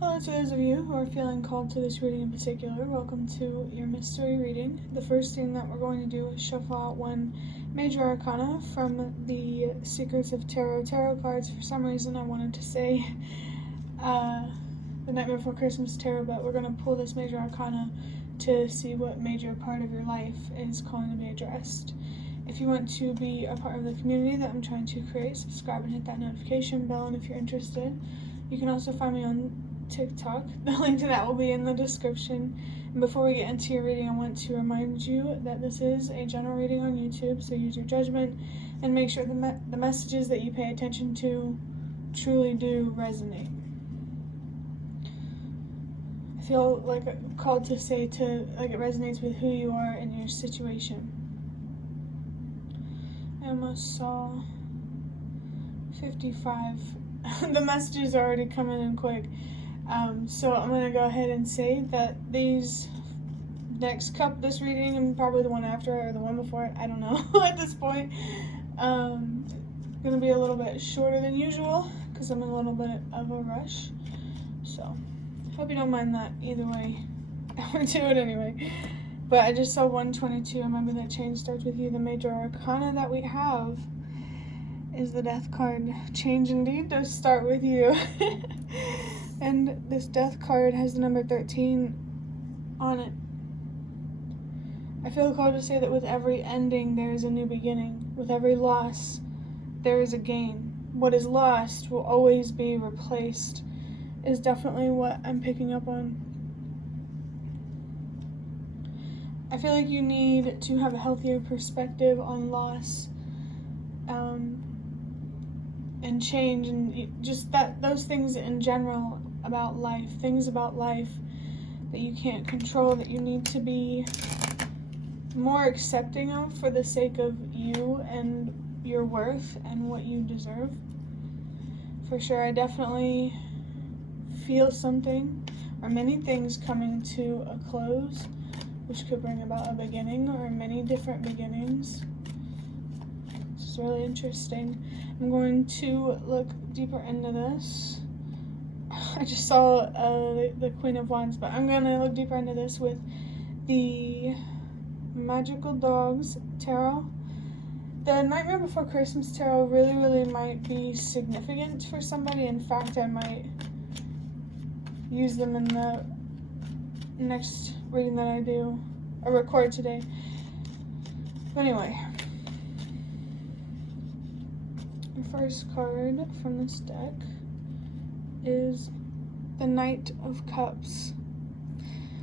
Hello to those of you who are feeling called to this reading in particular. Welcome to your mystery reading. The first thing that we're going to do is shuffle out one major arcana from the Secrets of Tarot cards. For some reason I wanted to say the Night Before Christmas tarot, but we're going to pull this major arcana to see what major part of your life is calling to be addressed. If you want to be a part of the community that I'm trying to create, subscribe and hit that notification bell, and if you're interested, you can also find me on TikTok. The link to that will be in the description. And before we get into your reading, I want to remind you that this is a general reading on YouTube, so use your judgment and make sure the messages that you pay attention to truly do resonate. I feel like I'm called to say it resonates with who you are and your situation. I almost saw 55. The messages are already coming in quick. So I'm going to go ahead and say that these next this reading and probably the one after or the one before it, I don't know at this point, going to be a little bit shorter than usual because I'm in a little bit of a rush. So hope you don't mind that either way. I'm going to do it anyway. But I just saw 122. Remember that change starts with you. The major arcana that we have is the Death card. Change indeed does start with you. And this Death card has the number 13 on it. I feel called to say that with every ending there is a new beginning. With every loss there is a gain. What is lost will always be replaced is definitely what I'm picking up on. I feel like you need to have a healthier perspective on loss and change and just those things in general about life, things about life that you can't control, that you need to be more accepting of for the sake of you and your worth and what you deserve. For sure, I definitely feel something or many things coming to a close, which could bring about a beginning or many different beginnings. It's really interesting. I'm going to look deeper into this. I just saw the Queen of Wands, but I'm going to look deeper into this with the Magical Dogs Tarot. The Nightmare Before Christmas Tarot really might be significant for somebody. In fact, I might use them in the next reading that I do or record today. But anyway, the first card from this deck is the Knight of Cups.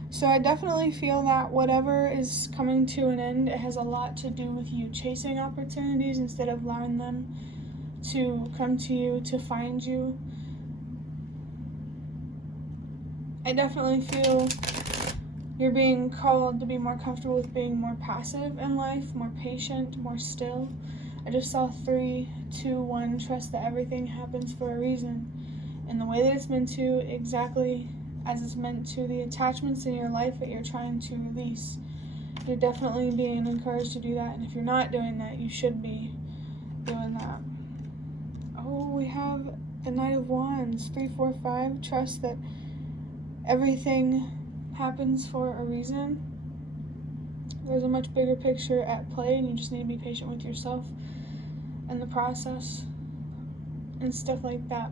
So I definitely feel that whatever is coming to an end, it has a lot to do with you chasing opportunities instead of allowing them to come to you, to find you. I definitely feel you're being called to be more comfortable with being more passive in life, more patient, more still. I just saw 3, 2, 1, trust that everything happens for a reason. And the way that it's meant to, exactly as it's meant to, the attachments in your life that you're trying to release. You're definitely being encouraged to do that. And if you're not doing that, you should be doing that. Oh, we have the Knight of Wands, 3, 4, 5. Trust that everything happens for a reason. There's a much bigger picture at play, and you just need to be patient with yourself and the process and stuff like that.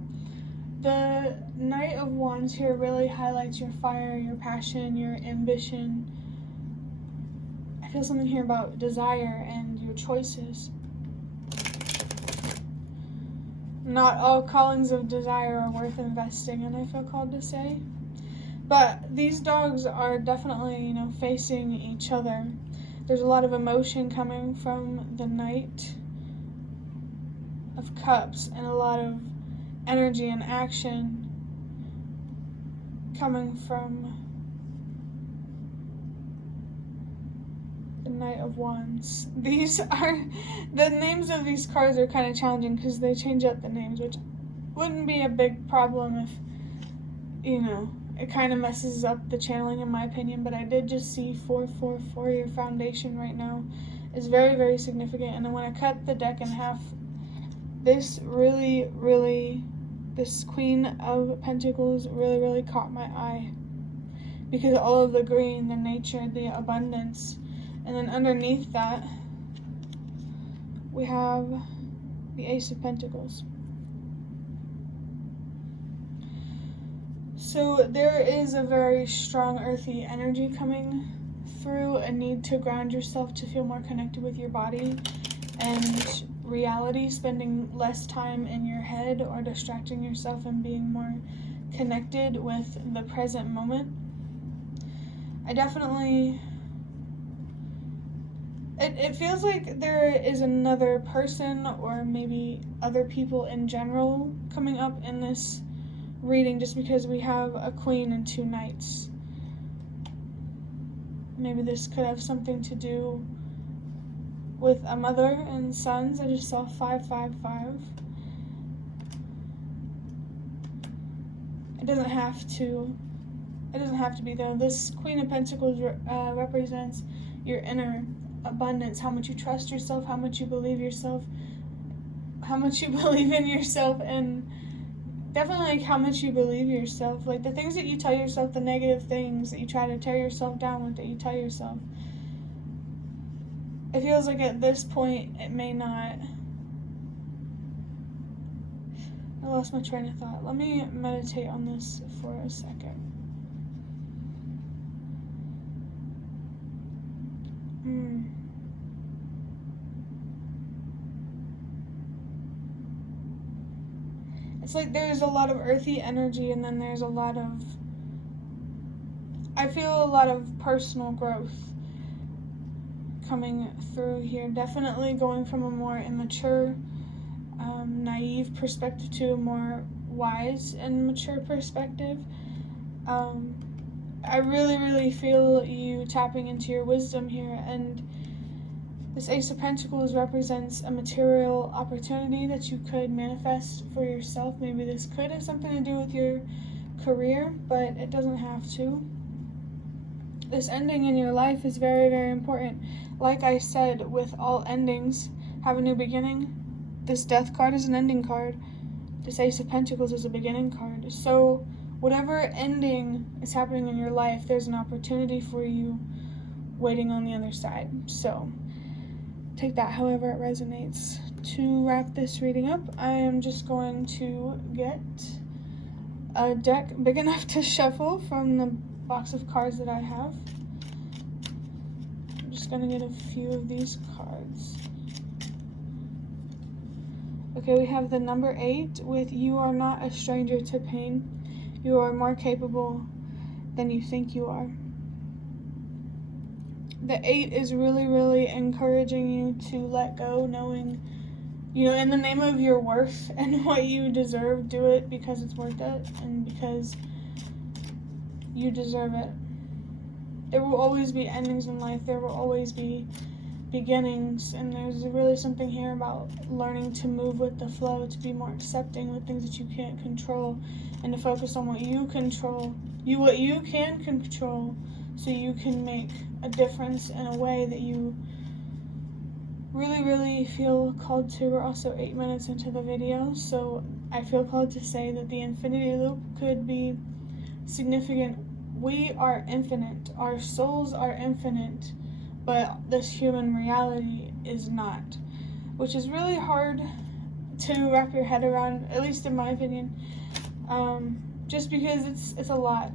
The Knight of Wands here really highlights your fire, your passion, your ambition. I feel something here about desire and your choices. Not all callings of desire are worth investing in, I feel called to say. But these dogs are definitely, facing each other. There's a lot of emotion coming from the Knight of Cups and a lot of energy and action coming from the Knight of Wands. These are, the names of these cards are kind of challenging because they change up the names, which wouldn't be a big problem if, it kind of messes up the channeling in my opinion, but I did just see 444, your foundation right now is very, very significant. And then when I cut the deck in half, this really This Queen of Pentacles really, really caught my eye because all of the green, the nature, the abundance, and then underneath that we have the Ace of Pentacles. So there is a very strong earthy energy coming through, a need to ground yourself to feel more connected with your body and reality, spending less time in your head or distracting yourself and being more connected with the present moment. I definitely, it feels like there is another person or maybe other people in general coming up in this reading, just because we have a Queen and 2 Knights. Maybe this could have something to do with a mother and sons. I just saw 555. It doesn't have to be though. This Queen of Pentacles represents your inner abundance, how much you trust yourself, how much you believe yourself, how much you believe in yourself, and definitely like how much you believe yourself. Like the things that you tell yourself, the negative things that you try to tear yourself down with, that you tell yourself. It feels like at this point it may not. I lost my train of thought. Let me meditate on this for a second. It's like there's a lot of earthy energy, and then there's a lot of, I feel a lot of personal growth coming through here. Definitely going from a more immature, naive perspective to a more wise and mature perspective. I really, really feel you tapping into your wisdom here, and this Ace of Pentacles represents a material opportunity that you could manifest for yourself. Maybe this could have something to do with your career, but it doesn't have to. This ending in your life is very, very important. Like I said, with all endings, have a new beginning. This Death card is an ending card. This Ace of Pentacles is a beginning card. So whatever ending is happening in your life, there's an opportunity for you waiting on the other side. So take that however it resonates. To wrap this reading up, I am just going to get a deck big enough to shuffle from the box of cards that I have. I'm just going to get a few of these cards. Okay, we have the number 8 with "You are not a stranger to pain. You are more capable than you think you are." The 8 is really, really encouraging you to let go, knowing, in the name of your worth and what you deserve, do it because it's worth it and because you deserve it. There will always be endings in life. There will always be beginnings, and there's really something here about learning to move with the flow, to be more accepting with things that you can't control, and to focus on what you control, what you can control, so you can make a difference in a way that you really, really feel called to. We're also 8 minutes into the video, so I feel called to say that the infinity loop could be significant. We are infinite. Our souls are infinite, but this human reality is not, which is really hard to wrap your head around, at least in my opinion, just because it's a lot.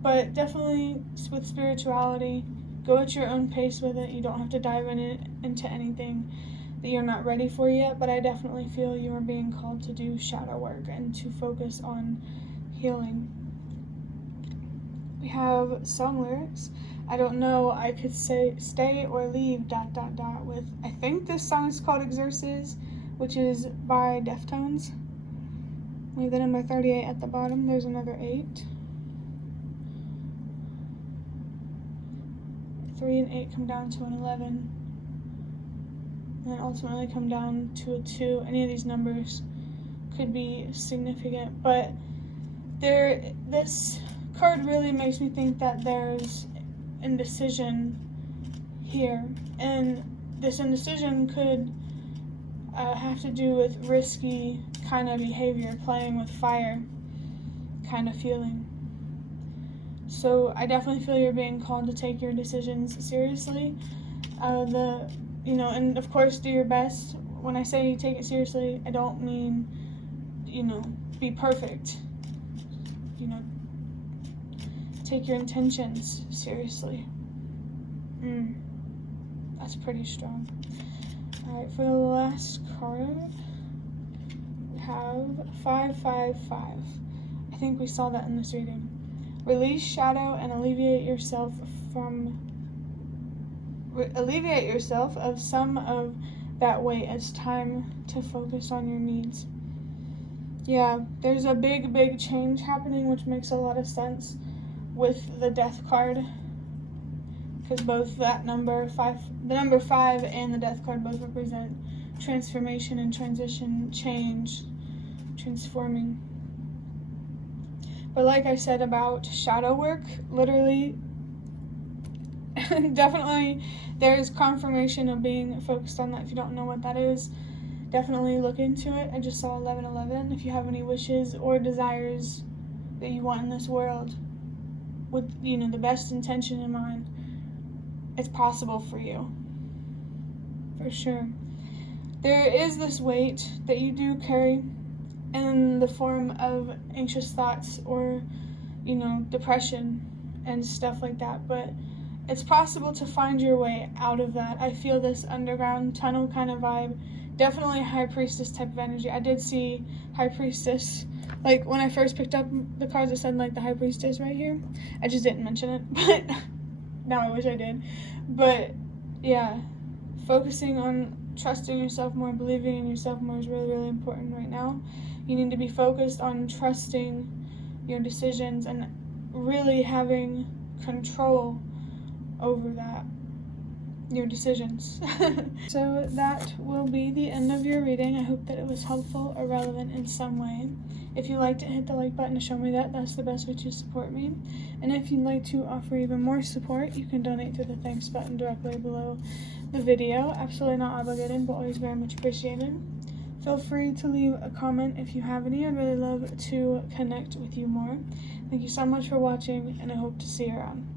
But definitely with spirituality, go at your own pace with it. You don't have to dive into anything that you're not ready for yet, but I definitely feel you are being called to do shadow work and to focus on healing. We have song lyrics. I don't know, I could say "stay or leave ... with, I think this song is called Exorcist, which is by Deftones. We have the number 38 at the bottom. There's another 8. 3 and 8 come down to an 11, and then ultimately come down to a 2. Any of these numbers could be significant, but this card really makes me think that there's indecision here, and this indecision could have to do with risky kind of behavior, playing with fire kind of feeling. So I definitely feel you're being called to take your decisions seriously. And of course do your best. When I say take it seriously, I don't mean, be perfect. Take your intentions seriously. That's pretty strong. Alright, for the last card, we have 555. I think we saw that in this reading. Release shadow and alleviate yourself of some of that weight. It's time to focus on your needs. Yeah, there's a big change happening, which makes a lot of sense with the Death card, because both the number 5 and the Death card both represent transformation and transition, change, transforming. But like I said about shadow work, literally, definitely there's confirmation of being focused on that. If you don't know what that is, definitely look into it. I just saw 1111. If you have any wishes or desires that you want in this world with, the best intention in mind, it's possible for you. For sure. There is this weight that you do carry in the form of anxious thoughts or, depression and stuff like that, but it's possible to find your way out of that. I feel this underground tunnel kind of vibe. Definitely a High Priestess type of energy. I did see High Priestess, like when I first picked up the cards, it said like the High Priestess right here. I just didn't mention it, but now I wish I did. But yeah, focusing on trusting yourself more, believing in yourself more is really important right now. You need to be focused on trusting your decisions and really having control over that, your decisions. So that will be the end of your reading. I hope that it was helpful or relevant in some way. If you liked it, hit the like button to show me that. That's the best way to support me. And if you'd like to offer even more support, you can donate through the thanks button directly below the video. Absolutely not obligated, but always very much appreciated. Feel free to leave a comment if you have any. I'd really love to connect with you more. Thank you so much for watching, and I hope to see you around.